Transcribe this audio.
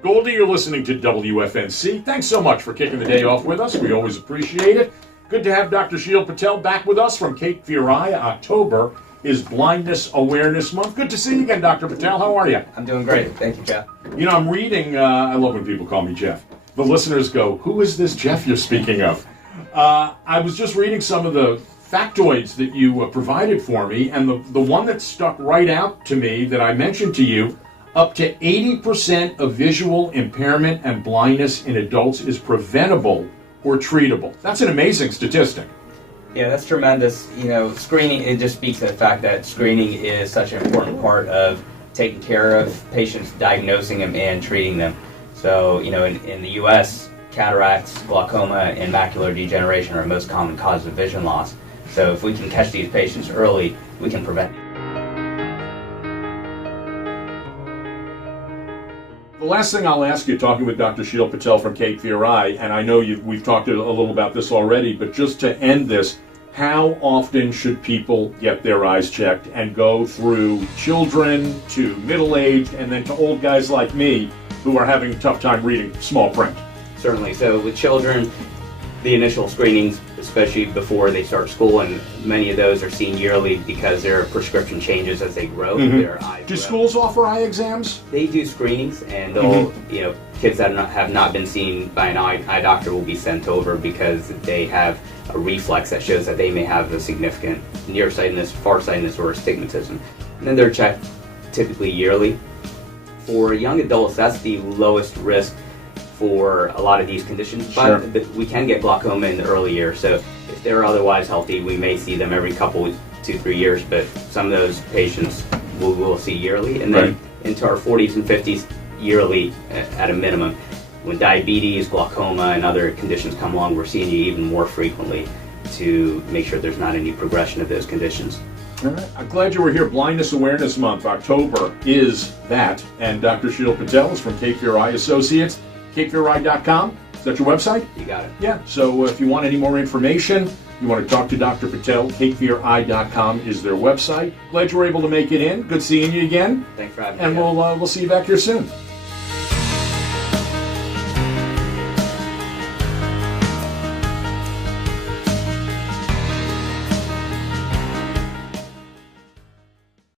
Goldie, you're listening to WFNC. Thanks so much for kicking the day off with us. We always appreciate it. Good to have Dr. Sheil Patel back with us from Cape Fear Eye. October is Blindness Awareness Month. Good to see you again, Dr. Patel. How are you? I'm doing great. Thank you, Jeff. You know, I'm reading, I love when people call me Jeff. The listeners go, who is this Jeff you're speaking of? I was just reading some of the factoids that you provided for me, and the one that stuck right out to me that I mentioned to you, up to 80% of visual impairment and blindness in adults is preventable or treatable. That's an amazing statistic. Yeah, that's tremendous. You know, screening, it just speaks to the fact that screening is such an important part of taking care of patients, diagnosing them, and treating them. So, you know, in the U.S., cataracts, glaucoma, and macular degeneration are the most common causes of vision loss. So if we can catch these patients early, we can prevent it. The last thing I'll ask you, talking with Dr. Sheil Patel from Cape Fear Eye, and I know we've talked a little about this already, but just to end this, how often should people get their eyes checked and go through children to middle-aged and then to old guys like me who are having a tough time reading small print? Certainly. So with children, the initial screenings, especially before they start school, and many of those are seen yearly because their prescription changes as they grow. Their eyes Do grow. schools offer eye exams? They do screenings, and they'll, you know, kids that have not been seen by an eye doctor will be sent over because they have a reflex that shows that they may have a significant nearsightedness, farsightedness, or astigmatism. And then they're checked typically yearly. For young adults, that's the lowest risk for a lot of these conditions, but we can get glaucoma in the early years. So if they're otherwise healthy, we may see them every couple, 2-3 years, but some of those patients we'll see yearly, and then into our 40s and 50s yearly at a minimum. When diabetes, glaucoma, and other conditions come along, we're seeing you even more frequently to make sure there's not any progression of those conditions. All right. I'm glad you were here. Blindness Awareness Month, October is that, and Dr. Sheil Patel is from Cape Fear Eye Associates. CapeFearEye.com. Is that your website? You got it. Yeah. So if you want any more information, you want to talk to Dr. Patel, CapeFearEye.com is their website. Glad you were able to make it in. Good seeing you again. Thanks for having me. And we'll see you back here soon.